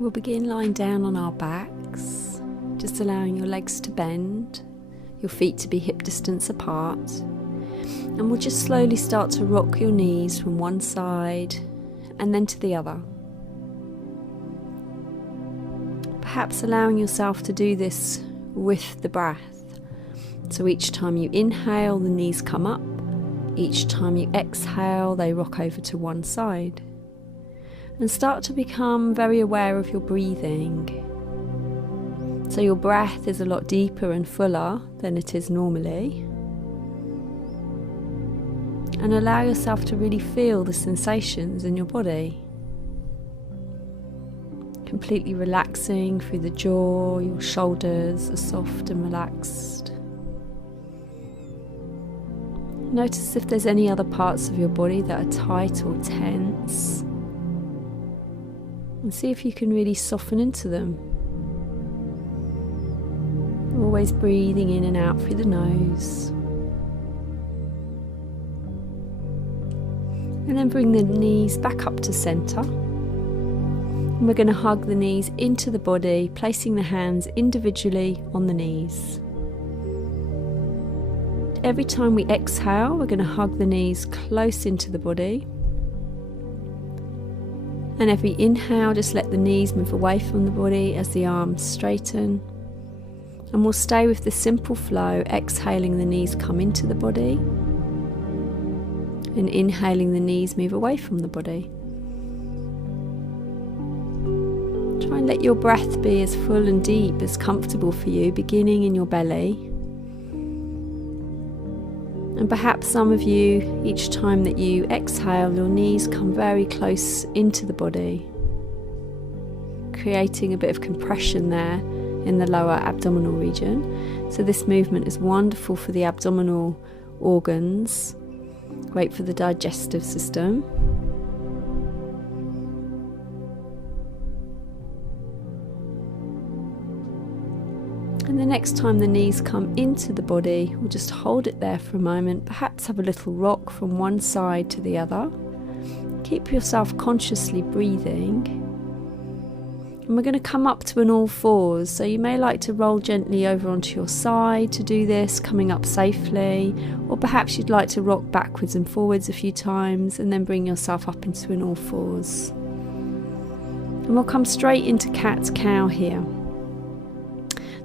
We'll begin lying down on our backs, just allowing your legs to bend, your feet to be hip distance apart, and we'll just slowly start to rock your knees from one side and then to the other. Perhaps allowing yourself to do this with the breath. So each time you inhale, the knees come up. Each time you exhale, they rock over to one side. And start to become very aware of your breathing. So your breath is a lot deeper and fuller than it is normally. And allow yourself to really feel the sensations in your body. Completely relaxing through the jaw, your shoulders are soft and relaxed. Notice if there's any other parts of your body that are tight or tense. And see if you can really soften into them. Always breathing in and out through the nose. And then bring the knees back up to centre. And we're going to hug the knees into the body, placing the hands individually on the knees. Every time we exhale, we're going to hug the knees close into the body. And every inhale, just let the knees move away from the body as the arms straighten. And we'll stay with the simple flow, exhaling the knees come into the body. And inhaling the knees move away from the body. Try and let your breath be as full and deep as comfortable for you, beginning in your belly. And perhaps some of you, each time that you exhale, your knees come very close into the body, creating a bit of compression there in the lower abdominal region. So this movement is wonderful for the abdominal organs, great for the digestive system. And the next time the knees come into the body, we'll just hold it there for a moment, perhaps have a little rock from one side to the other. Keep yourself consciously breathing. And we're going to come up to an all fours, so you may like to roll gently over onto your side to do this, coming up safely, or perhaps you'd like to rock backwards and forwards a few times and then bring yourself up into an all fours. And we'll come straight into cat-cow here.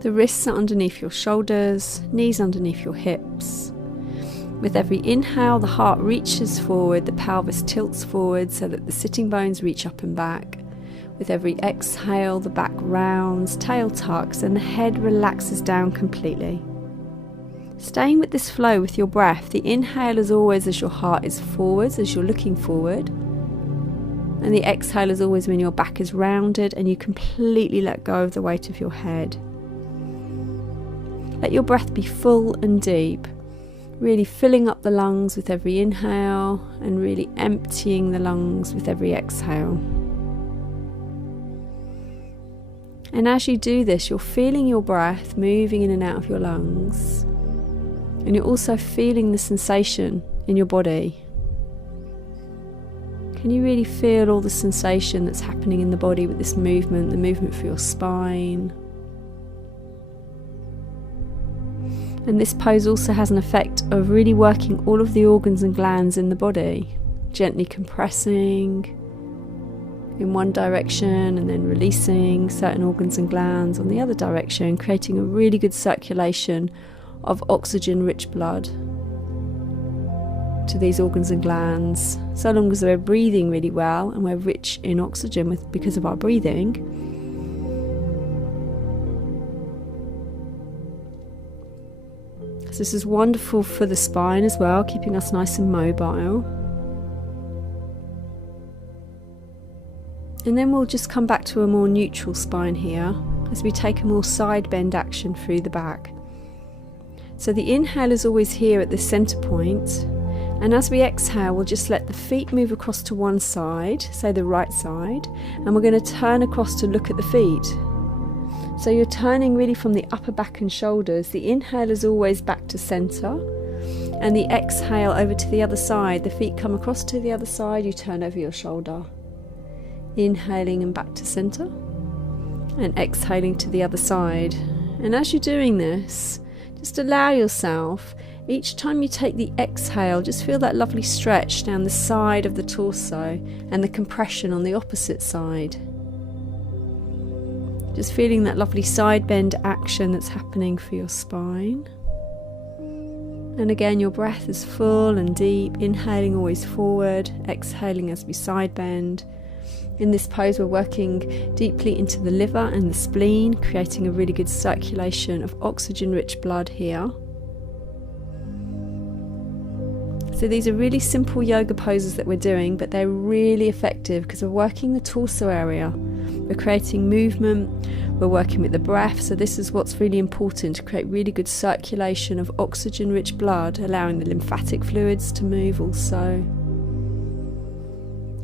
The wrists are underneath your shoulders, knees underneath your hips. With every inhale, the heart reaches forward, the pelvis tilts forward so that the sitting bones reach up and back. With every exhale, the back rounds, tail tucks, and the head relaxes down completely. Staying with this flow with your breath, the inhale is always as your heart is forwards, as you're looking forward. And the exhale is always when your back is rounded and you completely let go of the weight of your head. Let your breath be full and deep, really filling up the lungs with every inhale and really emptying the lungs with every exhale. And as you do this, you're feeling your breath moving in and out of your lungs, and you're also feeling the sensation in your body. Can you really feel all the sensation that's happening in the body with this movement, the movement for your spine? And this pose also has an effect of really working all of the organs and glands in the body, gently compressing in one direction and then releasing certain organs and glands on the other direction, creating a really good circulation of oxygen-rich blood to these organs and glands. So long as we're breathing really well and we're rich in oxygen because of our breathing. So this is wonderful for the spine as well, keeping us nice and mobile. And then we'll just come back to a more neutral spine here as we take a more side bend action through the back. So the inhale is always here at the center point, and as we exhale we'll just let the feet move across to one side, say the right side, and we're going to turn across to look at the feet. So you're turning really from the upper back and shoulders. The inhale is always back to center, and the exhale over to the other side. The feet come across to the other side, you turn over your shoulder. Inhaling and back to center. and exhaling to the other side. And as you're doing this, just allow yourself, each time you take the exhale, just feel that lovely stretch down the side of the torso and the compression on the opposite side. Just feeling that lovely side bend action that's happening for your spine. And again, your breath is full and deep, inhaling always forward, exhaling as we side bend. In this pose, we're working deeply into the liver and the spleen, creating a really good circulation of oxygen-rich blood here. So these are really simple yoga poses that we're doing, but they're really effective because we're working the torso area. We're creating movement, we're working with the breath, so this is what's really important, to create really good circulation of oxygen-rich blood, allowing the lymphatic fluids to move also.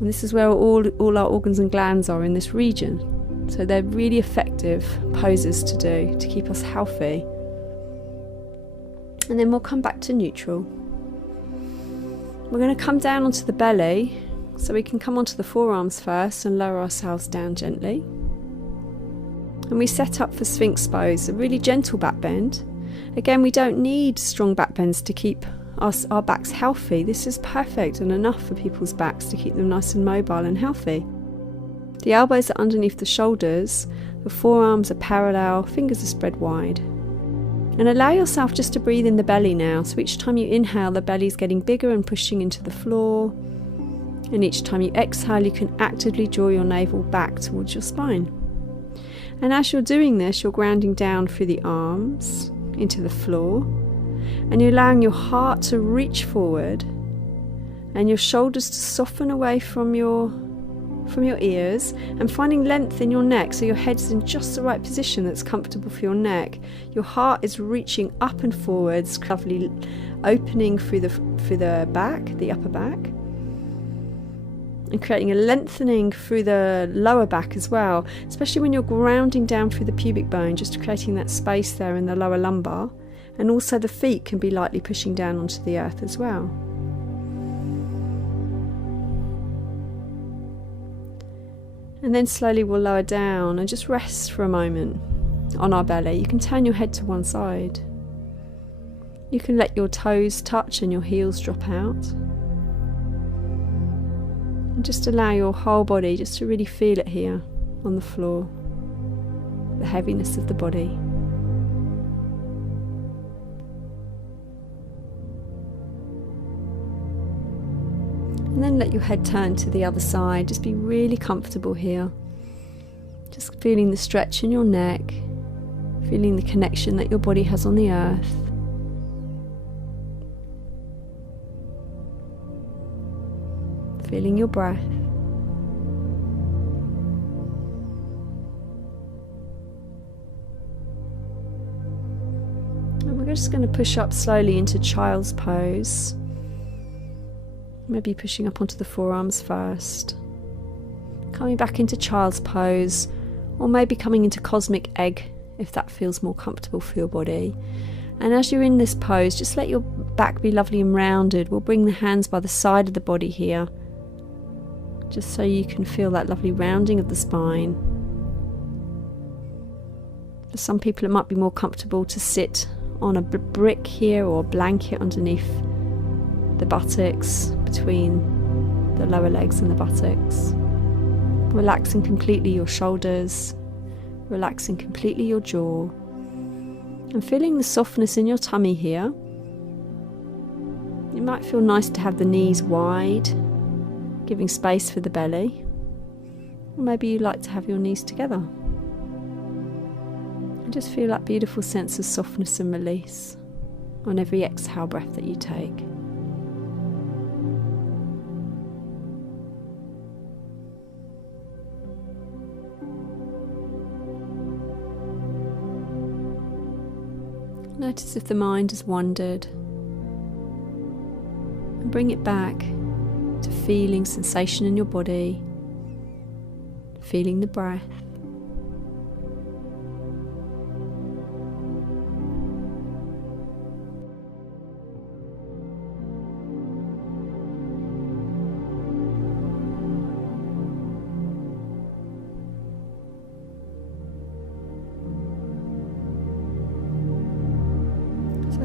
And this is where all our organs and glands are in this region. So they're really effective poses to do to keep us healthy. And then we'll come back to neutral. We're going to come down onto the belly, so we can come onto the forearms first and lower ourselves down gently. And we set up for Sphinx pose, a really gentle back bend. Again, we don't need strong back bends to keep our backs healthy. This is perfect and enough for people's backs to keep them nice and mobile and healthy. The elbows are underneath the shoulders, the forearms are parallel, fingers are spread wide. And allow yourself just to breathe in the belly now. So each time you inhale, the belly's getting bigger and pushing into the floor. And each time you exhale, you can actively draw your navel back towards your spine. And as you're doing this, you're grounding down through the arms into the floor. And you're allowing your heart to reach forward and your shoulders to soften away from your ears, and finding length in your neck so your head's in just the right position that's comfortable for your neck. Your heart is reaching up and forwards, lovely opening through the back, the upper back, and creating a lengthening through the lower back as well, especially when you're grounding down through the pubic bone, just creating that space there in the lower lumbar. And also the feet can be lightly pushing down onto the earth as well. And then slowly we'll lower down and just rest for a moment on our belly. You can turn your head to one side. You can let your toes touch and your heels drop out. And just allow your whole body just to really feel it here on the floor, the heaviness of the body. And then let your head turn to the other side. Just be really comfortable here. Just feeling the stretch in your neck, feeling the connection that your body has on the earth. Feeling your breath. And we're just going to push up slowly into child's pose. Maybe pushing up onto the forearms first. Coming back into child's pose, or maybe coming into cosmic egg if that feels more comfortable for your body. And as you're in this pose, just let your back be lovely and rounded. We'll bring the hands by the side of the body here, just so you can feel that lovely rounding of the spine. For some people it might be more comfortable to sit on a brick here or a blanket underneath the buttocks, between the lower legs and the buttocks. Relaxing completely your shoulders, relaxing completely your jaw, and feeling the softness in your tummy here. It might feel nice to have the knees wide, giving space for the belly, or maybe you like to have your knees together. And just feel that beautiful sense of softness and release on every exhale breath that you take. Notice if the mind has wandered, and bring it back to feeling sensation in your body, feeling the breath.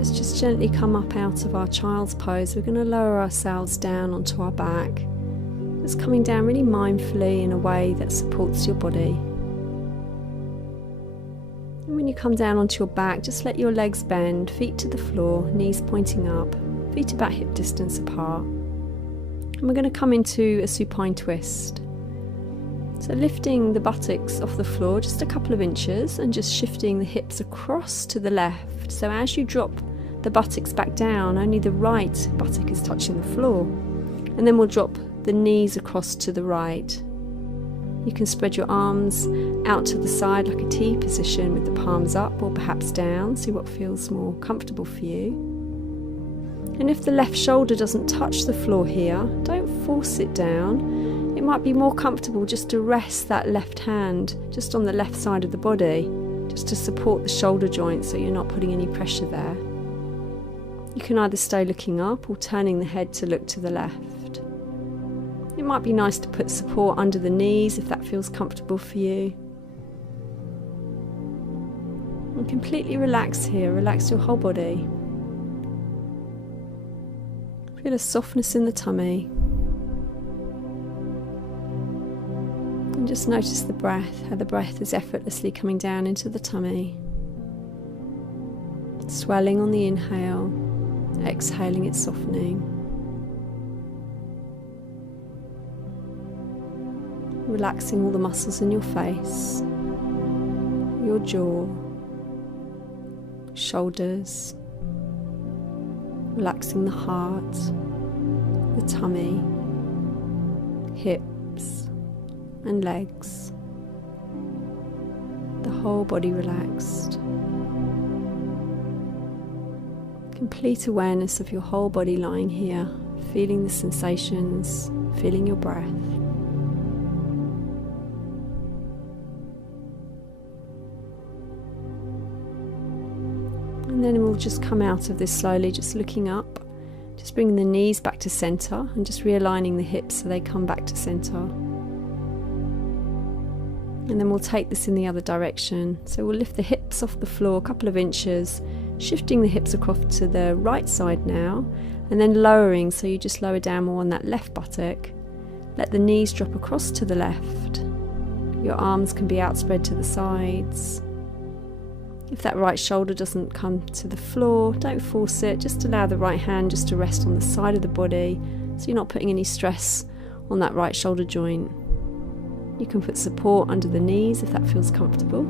let's just gently come up out of our child's pose. We're going to lower ourselves down onto our back. Just coming down really mindfully in a way that supports your body. And when you come down onto your back, just let your legs bend, feet to the floor, knees pointing up, feet about hip distance apart. And we're going to come into a supine twist. So lifting the buttocks off the floor just a couple of inches and just shifting the hips across to the left. So as you drop the buttocks back down, only the right buttock is touching the floor. And then we'll drop the knees across to the right. You can spread your arms out to the side like a T position with the palms up or perhaps down. See what feels more comfortable for you. And if the left shoulder doesn't touch the floor here, don't force it down. It might be more comfortable just to rest that left hand just on the left side of the body, just to support the shoulder joint so you're not putting any pressure there. You can either stay looking up or turning the head to look to the left. It might be nice to put support under the knees if that feels comfortable for you. And completely relax here, relax your whole body. Feel a softness in the tummy. And just notice the breath, how the breath is effortlessly coming down into the tummy. Swelling on the inhale, exhaling it softening. Relaxing all the muscles in your face, your jaw, shoulders. Relaxing the heart, the tummy, hips and legs. The whole body relaxed. Complete awareness of your whole body lying here, feeling the sensations, feeling your breath. And then we'll just come out of this slowly, just looking up, just bringing the knees back to center and just realigning the hips so they come back to center. And then we'll take this in the other direction. So we'll lift the hips off the floor a couple of inches, shifting the hips across to the right side now, and then lowering, so you just lower down more on that left buttock. Let the knees drop across to the left. Your arms can be outspread to the sides. If that right shoulder doesn't come to the floor, don't force it. Just allow the right hand just to rest on the side of the body so you're not putting any stress on that right shoulder joint. You can put support under the knees if that feels comfortable.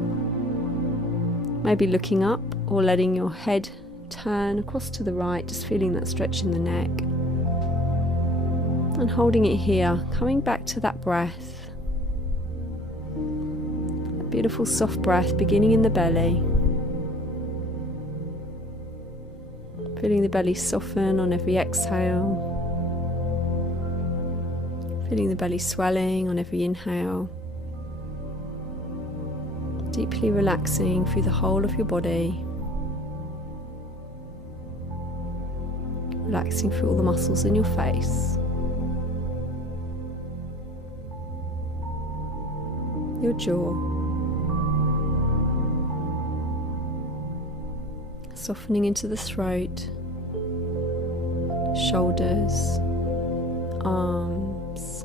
Maybe looking up or letting your head turn across to the right, just feeling that stretch in the neck. And holding it here, coming back to that breath. That beautiful soft breath beginning in the belly. Feeling the belly soften on every exhale. Feeling the belly swelling on every inhale. Deeply relaxing through the whole of your body. Relaxing through all the muscles in your face. Your jaw. Softening into the throat, shoulders, arms,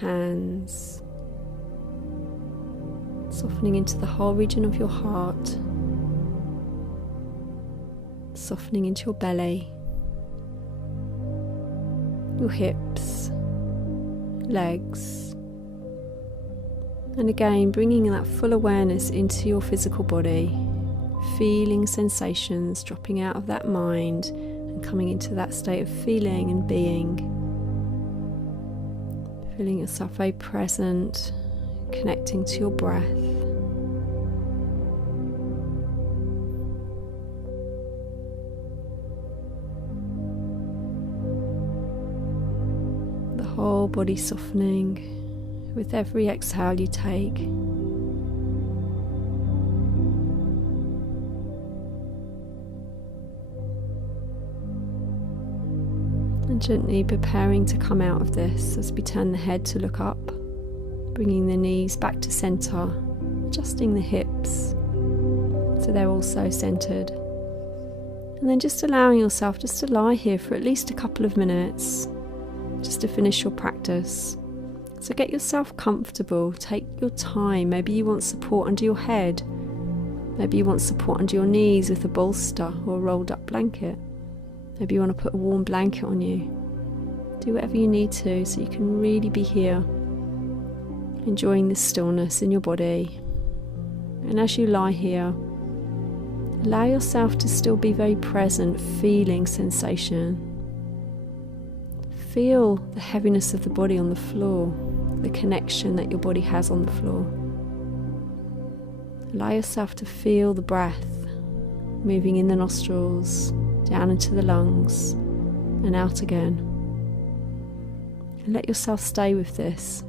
hands. Softening into the whole region of your heart. Softening into your belly, your hips, legs. And again, bringing that full awareness into your physical body. Feeling sensations dropping out of that mind and coming into that state of feeling and being. Feeling yourself very present, connecting to your breath. The whole body softening with every exhale you take. And gently preparing to come out of this as we turn the head to look up, bringing the knees back to center, adjusting the hips so they're also centered, And then just allowing yourself just to lie here for at least a couple of minutes, just to finish your practice. So get yourself comfortable, take your time. Maybe you want support under your head. Maybe you want support under your knees with a bolster or a rolled up blanket. Maybe you want to put a warm blanket on you. Do whatever you need to so you can really be here, enjoying the stillness in your body. And as you lie here, allow yourself to still be very present, feeling sensation. Feel the heaviness of the body on the floor, the connection that your body has on the floor. Allow yourself to feel the breath moving in the nostrils, down into the lungs, and out again. And let yourself stay with this.